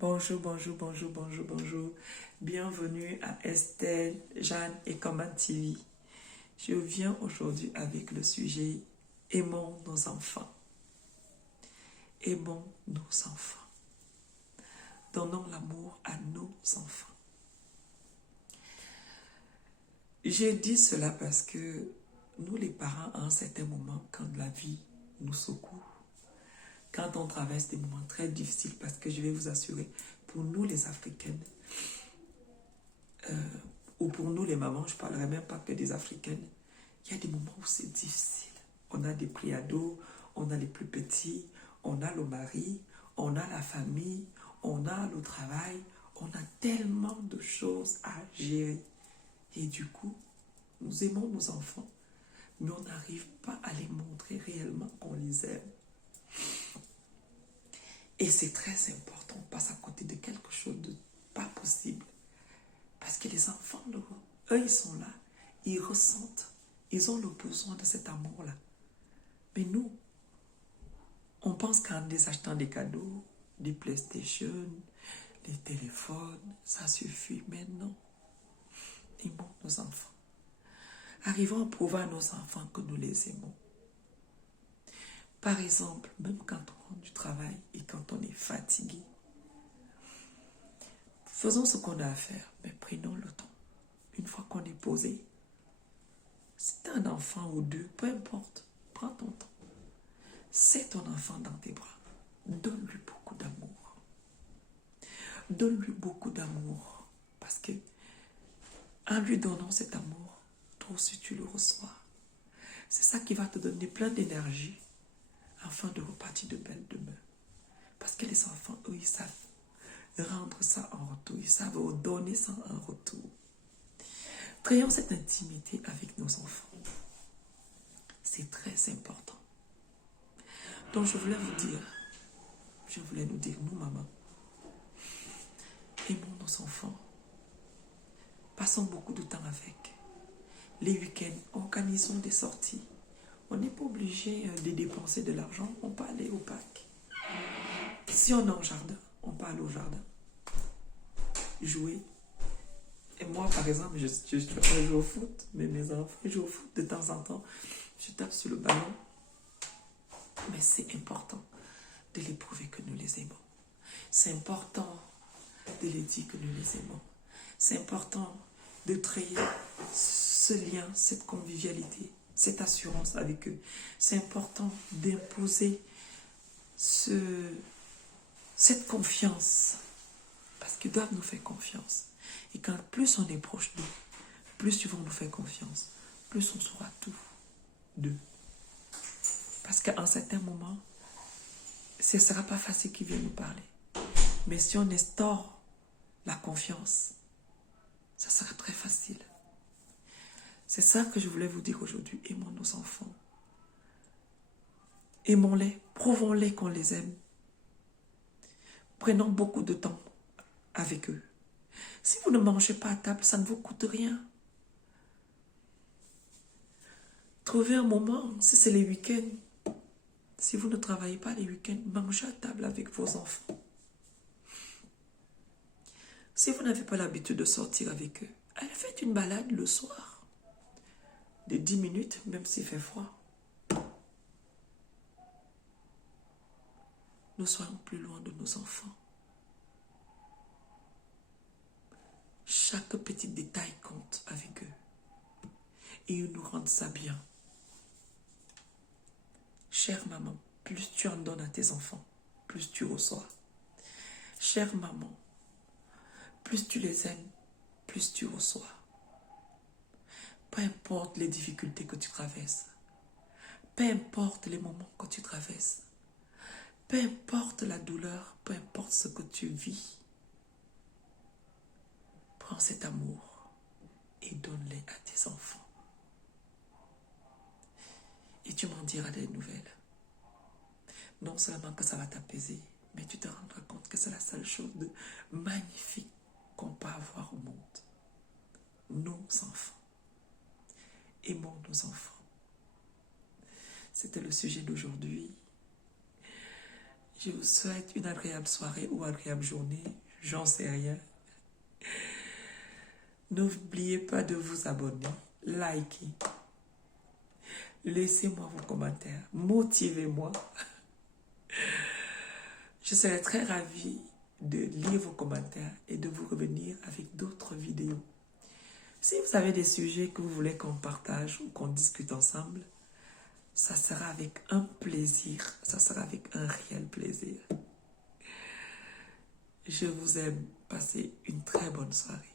Bonjour, bonjour, bonjour, bonjour, bonjour. Bienvenue à Estelle, Jeanne et Command TV. Je viens aujourd'hui avec le sujet Aimons nos enfants. Aimons nos enfants. Donnons l'amour à nos enfants. J'ai dit cela parce que nous les parents, à un certain moment, quand la vie nous secoue, quand on traverse des moments très difficiles, parce que je vais vous assurer, pour nous les Africaines, ou pour nous les mamans, je ne parlerai même pas que des Africaines, il y a des moments où c'est difficile. On a des préados, on a les plus petits, on a le mari, on a la famille, on a le travail, on a tellement de choses à gérer. Et du coup, nous aimons nos enfants, mais on n'arrive pas à les montrer réellement qu'on les aime. Et c'est très important, on passe à côté de quelque chose de pas possible. Parce que les enfants, eux, ils sont là, ils ressentent, ils ont le besoin de cet amour-là. Mais nous, on pense qu'en les achetant des cadeaux, des PlayStation, des téléphones, ça suffit. Mais non, aimons nos enfants. Arrivons à prouver à nos enfants que nous les aimons. Par exemple, même quand on rentre du travail et quand on est fatigué, faisons ce qu'on a à faire, mais prenons le temps. Une fois qu'on est posé, si tu as un enfant ou deux, peu importe, prends ton temps. C'est ton enfant dans tes bras. Donne-lui beaucoup d'amour. Donne-lui beaucoup d'amour. Parce que en lui donnant cet amour, toi aussi tu le reçois. C'est ça qui va te donner plein d'énergie afin de repartir de belle demeure. Parce que les enfants, eux, ils savent rendre ça en retour. Ils savent donner ça en retour. Créons cette intimité avec nos enfants. C'est très important. Donc je voulais nous dire, nous mamans, aimons nos enfants. Passons beaucoup de temps avec. Les week-ends, organisons des sorties. On n'est pas obligé de dépenser de l'argent, on peut aller au parc. Si on est en jardin, on peut aller au jardin. Jouer. Et moi, par exemple, je joue au foot, mais mes enfants jouent au foot de temps en temps. Je tape sur le ballon. Mais c'est important de les prouver que nous les aimons. C'est important de les dire que nous les aimons. C'est important de créer ce lien, cette convivialité, cette assurance avec eux. C'est important d'imposer cette confiance, parce qu'ils doivent nous faire confiance. Et quand plus on est proche d'eux, plus ils vont nous faire confiance, plus on saura tout d'eux. Parce qu'à un certain moment, ce ne sera pas facile qu'ils viennent nous parler. Mais si on instaure la confiance, ça sera très facile. C'est ça que je voulais vous dire aujourd'hui. Aimons nos enfants. Aimons-les, prouvons-les qu'on les aime. Prenons beaucoup de temps avec eux. Si vous ne mangez pas à table, ça ne vous coûte rien. Trouvez un moment, si c'est les week-ends, si vous ne travaillez pas les week-ends, mangez à table avec vos enfants. Si vous n'avez pas l'habitude de sortir avec eux, allez faire une balade le soir. De 10 minutes, même s'il fait froid. Nous soyons plus loin de nos enfants. Chaque petit détail compte avec eux. Et ils nous rendent ça bien. Chère maman, plus tu en donnes à tes enfants, plus tu reçois. Chère maman, plus tu les aimes, plus tu reçois. Peu importe les difficultés que tu traverses, peu importe les moments que tu traverses, peu importe la douleur, peu importe ce que tu vis, prends cet amour et donne-le à tes enfants. Et tu m'en diras des nouvelles. Non seulement que ça va t'apaiser, mais tu te rendras compte que c'est la seule chose de magnifique qu'on peut avoir au monde. Nos enfants. Aimons nos enfants. C'était le sujet d'aujourd'hui. Je vous souhaite une agréable soirée ou agréable journée. J'en sais rien. N'oubliez pas de vous abonner, liker. Laissez-moi vos commentaires. Motivez-moi. Je serai très ravie de lire vos commentaires et de vous revenir avec d'autres vidéos. Si vous avez des sujets que vous voulez qu'on partage ou qu'on discute ensemble, ça sera avec un plaisir. Ça sera avec un réel plaisir. Je vous aime. Passez une très bonne soirée.